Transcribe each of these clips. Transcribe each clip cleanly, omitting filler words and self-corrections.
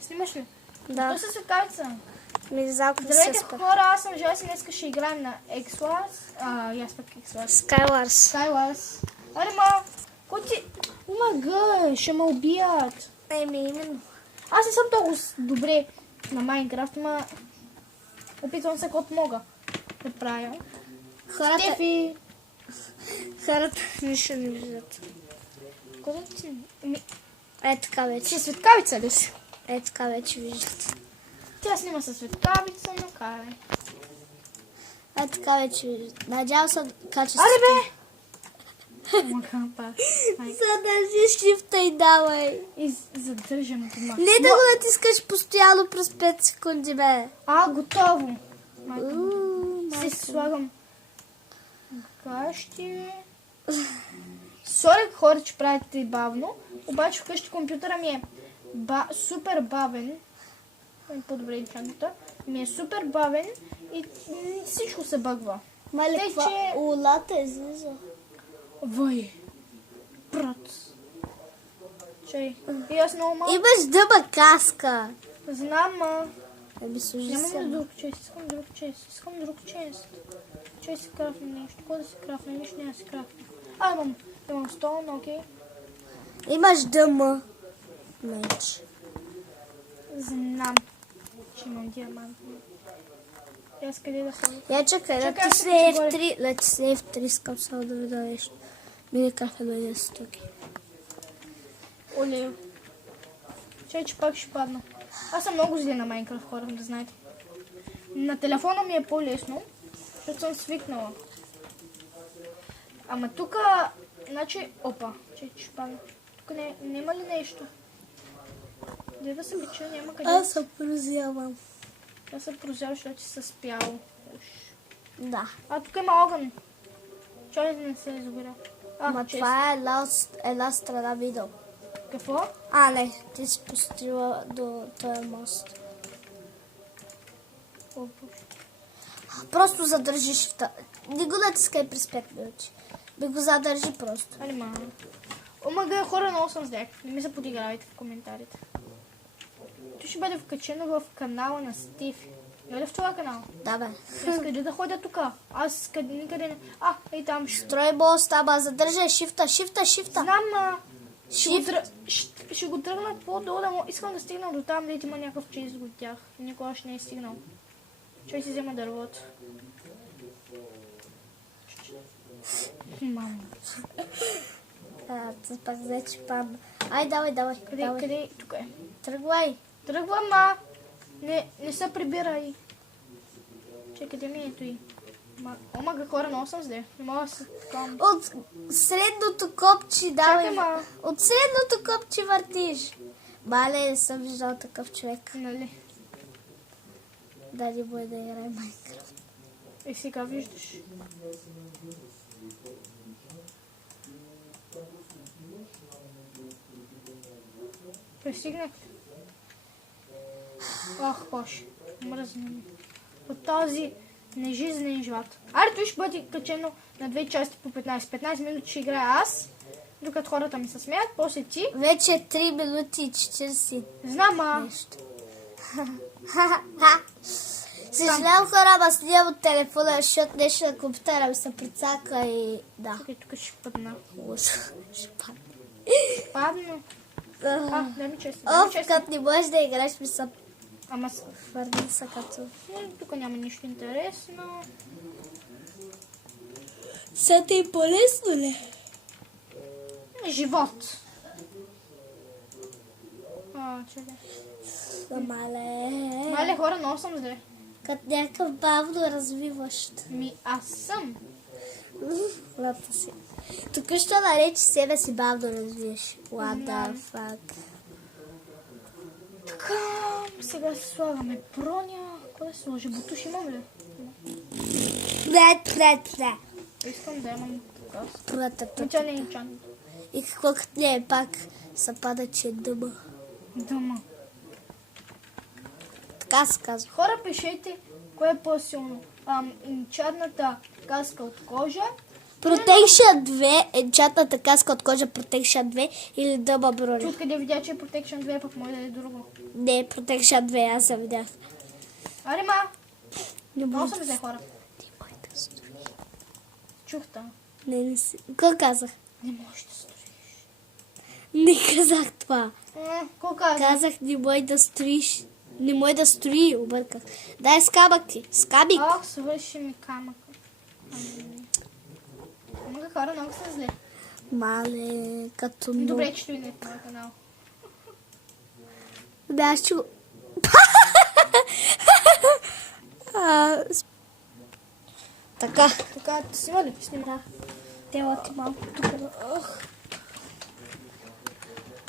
Снимаш ли? Да. То са светкавица. Ми залко да се Здравейте спа. хора, аз съм Жоси, днес ще играем на X-Wars. И аз пък X-Wars. Skywars. Skywars. Аре кой ти... Омага, ще ме убият. Именно. Аз не съм толкова добре на Майнкрафт, ма опитвам се каквото мога да правя. Стефи! Хората нищо не виждат. Кой ти? Така вече. Ти светкавица ли си? Така вече виждат. Тя снима със светкавица, но карай. Така вече виждат. Надявам се качеството. Аре бе! Омага, Задържи шифта и давай. И задържам това. Не да го натискаш постоянно през 5 секунди, бе. Готово. Си Майка. слагам кащи. Сори хора, че правите бавно, обаче вкъщи компютъра ми е супер бавен. По-добре инчантата. Ми е супер бавен и всичко се бъгва. Мале, Тъй, каква че- улата излиза. Вой. Брат. Чай. И аз много малко. Имаш дъба каска. Знам, Ами служи нямам се. друг чест. Искам друг чест. Чай си крафна нещо. Кой да си крафна? Нищо няма да си крафна. Имам стон, окей. Имаш дъма. Меч. Знам, че имам диамант. И аз къде да ходя? Я чакай, да Чакай, ти аз се ще отговоря. F3, да ти се F3, искам само да видя нещо. Мини кафе до 10 стоки. Оле. Чай, че пак ще падна. Аз съм много зле на Майнкрафт, хора, да знаете. На телефона ми е по-лесно, защото съм свикнала. Ама тук, значи, чай, че ще падна. Тук няма ли нещо? Де да се бича, няма къде. Аз се прозявам. Аз се прозял, защото ти се спял. Да. Тук има огън. Чай да не се изгоря. Ма чест. това е една страна видео. Какво? Не, ти си постила до този мост. О, Боже. Просто задържи шифта. Не го натискай през 5 минути. Би го задържи просто. Омага, хора, много съм зле. Не ми се подигравайте в коментарите. То ще бъде вкачено в канала на Стефи. Нали в това канал? Да, бе. Аз къде да ходя тук? Аз никъде не... Ей там ще... Строй мост, ама задържай шифта. Знам, Shift. ще го тръгна по-долу, искам да стигна до там, дето има някакъв чест от тях. Никога още не е стигнал. Чой си взема дървото. Мама. Пак взе, че падна. Давай. Къде? Тук е. Тръгвай. Тръгвам, не се прибирай. Чай, къде ми е той? Омага, хора, много съм зле. Не мога да се такам. От средното копче, давай. Чакай, От средното копче въртиш. Мале, не съм виждал такъв човек. Нали? Да, не бой да играе Майнкрафт. Сега виждаш. Пристигнах. Боже, мръзна ми. От този нежизнен живот. Той ще бъде качено на 2 части по 15. 15 минути ще играя аз, докато хората ми се смеят, после ти. Вече 3 минути и 40. Знам, Нещо. Съжалявам, хора, ама снимам от телефона, защото нещо на компютъра ми се прицака и да. Тук ще падна. Ще падне. Падна. Дай ми честно. Като не можеш да играеш, ми са Ама върни са като... тук няма нищо интересно. Са ти по-лесно ли? Живот. Чакай. Мале хора, много съм зле. Като някакъв бавно развиващ. Аз съм. Лапта си. Тук ще наречи себе си бавно развиеш. What the fuck. Така, сега се слагаме броня. Кой да се сложи? Бутуш имам ли? Не. Искам да имам така. Прата. Тя не е инчант. И какво като не е пак са пада, че е дъма. Дъма. Така се казва. Хора, пишете кое е по-силно. Инчантната каска от кожа Protection 2, енчатната каска от кожа Protection 2 или дъба броня. Чу откъде видя, че е Protection 2, пък може да е друго. Не, Protection 2, аз съм видях. Аре, ма! Не Много може са да взе хора. строиш. Чух там. Не си. Какво казах? Не можеш да строиш. Не казах това. Какво каза? Казах, не може да строиш. Не може да строи, обърках. Дай скабък ти. Скабик. Ох, свърши ми камъка. Много хора много са зле. Мале, като Добре, че дойде в моя канал. Да, аз ще го... Така. Така, снима ли? Снима. Да. Тела ти малко тук.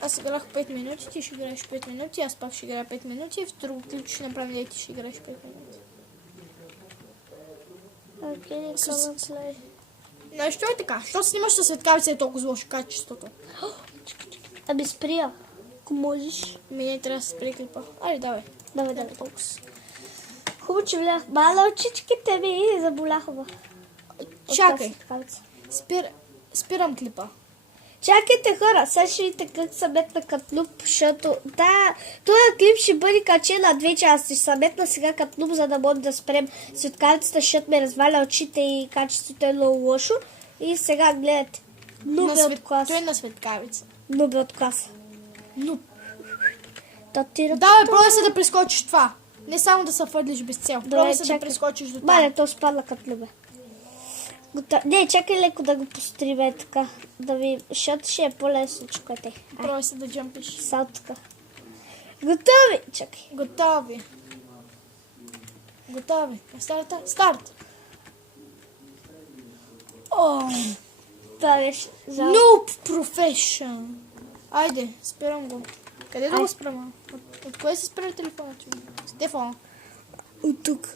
Аз играх 5 минути, ти ще играеш 5 минути, аз пак ще играя 5 минути и в друго клип ще направим да ти ще играеш 5 минути. Окей, С- Нещо е така. Що снимаш със светкавица е толкова лошо качеството? Аби сприя. Ако можеш. Ми трябва да се спре клипа. Айде, давай. Давай, давай. Хубаво, че влях. Мала очичките ми заболяха. Чакай. Спирам клипа. Чакайте, хора, сега ще видите как се метна като нуб, защото този клип ще бъде качен на 2 части. Ще се метна сега като нуб, за да можем да спрем светкавицата, защото ме разваля очите и качеството е много лошо. И сега гледате. Нуб е от класа. Той е на светкавица. Нуб е от класа. Но Татира. давай, пробвай се да прескочиш това. Не само да се фърлиш без цел. Пробвай Добре, се да чакай. прескочиш до Мале, там. то спадна като любе. Не, чакай леко да го постриме така. Да ви, защото ще е по-лесно, чукате. Пробвай се да джампиш. Сал така. Готови! Чакай. Готови. Готови. Старта. Старт. О, Това беше жалко. Noob Profession. Айде, спирам го. Къде да го спрема? От кое се спира телефона? Стефан. От тук.